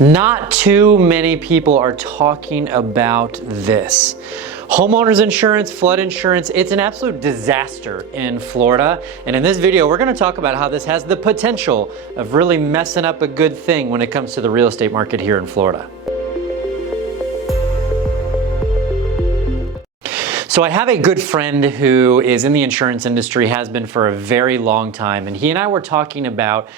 Not too many people are talking about this. Homeowners insurance, flood insurance, it's an absolute disaster in Florida. And in this video, we're gonna talk about how this has the potential of really messing up a good thing when it comes to the real estate market here in Florida. So I have a good friend who is in the insurance industry, has been for a very long time, and he and I were talking about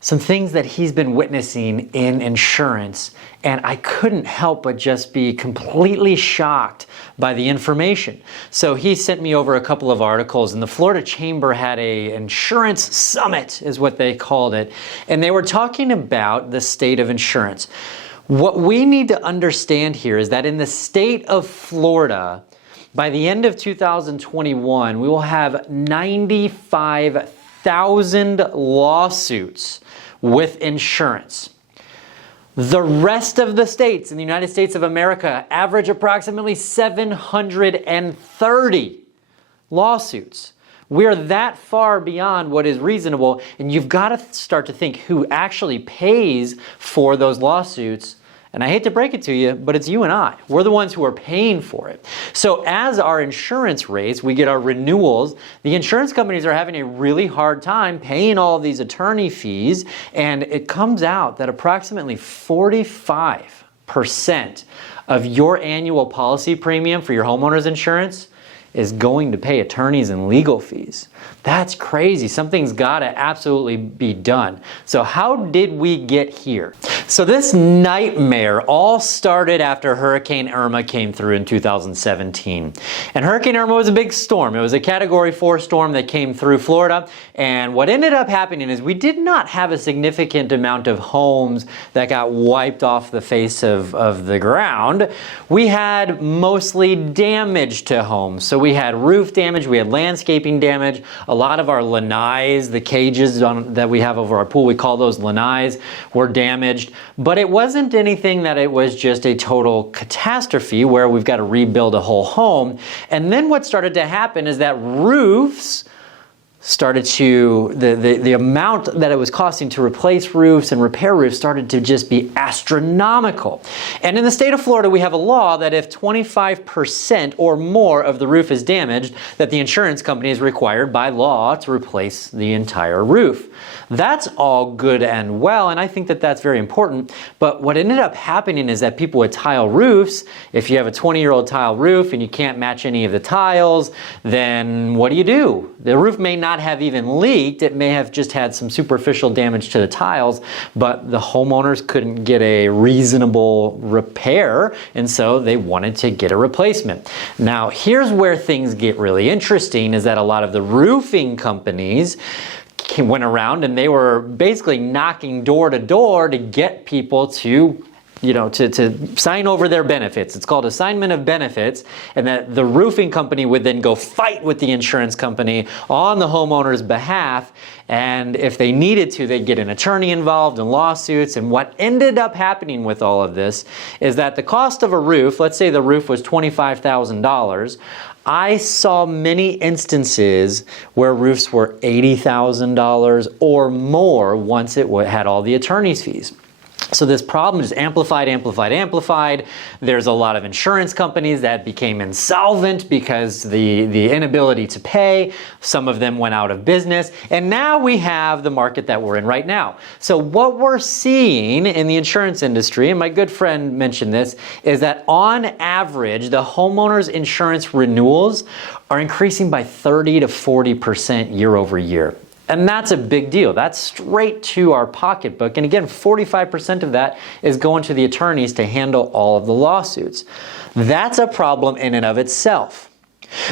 some things that he's been witnessing in insurance, and I couldn't help but just be completely shocked by the information. So he sent me over a couple of articles, and the Florida Chamber had a insurance summit, is what they called it, and they were talking about the state of insurance. What we need to understand here is that in the state of Florida, by the end of 2021, we will have 95,000 lawsuits with insurance. The rest of the states in the United States of America average approximately 730 lawsuits. We're that far beyond what is reasonable, and you've got to start to think who actually pays for those lawsuits. And I hate to break it to you, but it's you and I. We're the ones who are paying for it. So as our insurance rates, we get our renewals, the insurance companies are having a really hard time paying all of these attorney fees, and it comes out that approximately 45% of your annual policy premium for your homeowner's insurance is going to pay attorneys and legal fees. That's crazy. Something's gotta absolutely be done. So how did we get here? So this nightmare all started after Hurricane Irma came through in 2017. And Hurricane Irma was a big storm. It was a Category 4 storm that came through Florida. And what ended up happening is we did not have a significant amount of homes that got wiped off the face of the ground. We had mostly damage to homes. So we had roof damage, we had landscaping damage, a lot of our lanais, the cages that we have over our pool, we call those lanais, were damaged. But it wasn't anything that it was just a total catastrophe where we've got to rebuild a whole home. And then what started to happen is that roofs started to, the amount that it was costing to replace roofs and repair roofs started to just be astronomical. And in the state of Florida, we have a law that if 25% or more of the roof is damaged, that the insurance company is required by law to replace the entire roof. That's all good and well, and I think that that's very important. But what ended up happening is that people with tile roofs, if you have a 20-year-old tile roof and you can't match any of the tiles, then what do? The roof may not have even leaked. It may have just had some superficial damage to the tiles, but the homeowners couldn't get a reasonable repair, and so they wanted to get a replacement. Now, here's where things get really interesting, is that a lot of the roofing companies went around and they were basically knocking door to door to get people to sign over their benefits. It's called assignment of benefits, and that the roofing company would then go fight with the insurance company on the homeowner's behalf, and if they needed to, they'd get an attorney involved in lawsuits. And what ended up happening with all of this is that the cost of a roof, let's say the roof was $25,000, I saw many instances where roofs were $80,000 or more once it had all the attorney's fees. So this problem is amplified. There's a lot of insurance companies that became insolvent because the inability to pay. Some of them went out of business. And now we have the market that we're in right now. So what we're seeing in the insurance industry, and my good friend mentioned this, is that on average, the homeowners insurance renewals are increasing by 30 to 40% year over year. And that's a big deal. That's straight to our pocketbook. And again, 45% of that is going to the attorneys to handle all of the lawsuits. That's a problem in and of itself.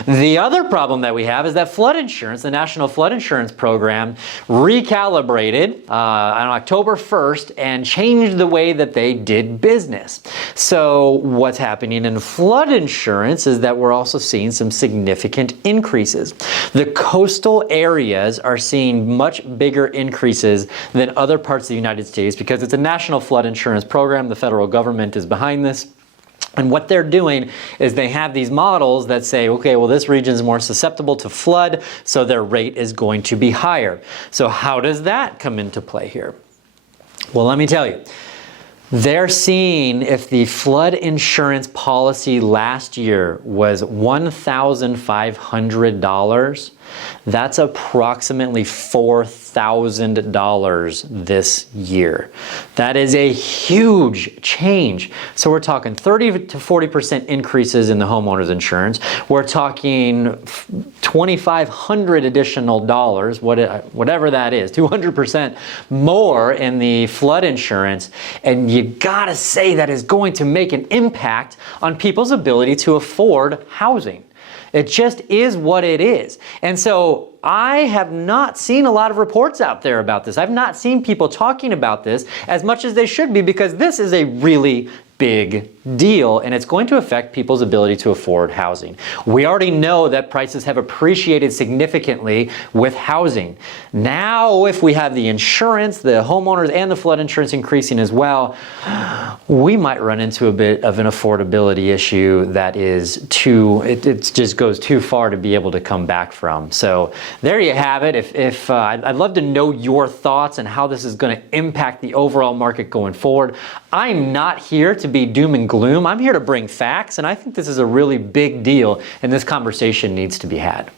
The other problem that we have is that flood insurance, the National Flood Insurance Program, recalibrated on October 1st and changed the way that they did business. So what's happening in flood insurance is that we're also seeing some significant increases. The coastal areas are seeing much bigger increases than other parts of the United States because it's a National Flood Insurance Program. The federal government is behind this. And what they're doing is they have these models that say, okay, well, this region is more susceptible to flood, so their rate is going to be higher. So how does that come into play here? Well, let me tell you. They're seeing if the flood insurance policy last year was $1,500, that's approximately $4,000 this year. That is a huge change. So we're talking 30 to 40% increases in the homeowner's insurance. We're talking $2,500 additional dollars, whatever that is, 200% more in the flood insurance. And you gotta say that is going to make an impact on people's ability to afford housing. It just is what it is. And so I have not seen a lot of reports out there about this. I've not seen people talking about this as much as they should be, because this is a really big deal and it's going to affect people's ability to afford housing. We already know that prices have appreciated significantly with housing. Now, if we have the insurance, the homeowners and the flood insurance increasing as well, we might run into a bit of an affordability issue that is it just goes too far to be able to come back from. So there you have it. I'd love to know your thoughts and how this is going to impact the overall market going forward. I'm not here to be doom and gloom. I'm here to bring facts, and I think this is a really big deal, and this conversation needs to be had.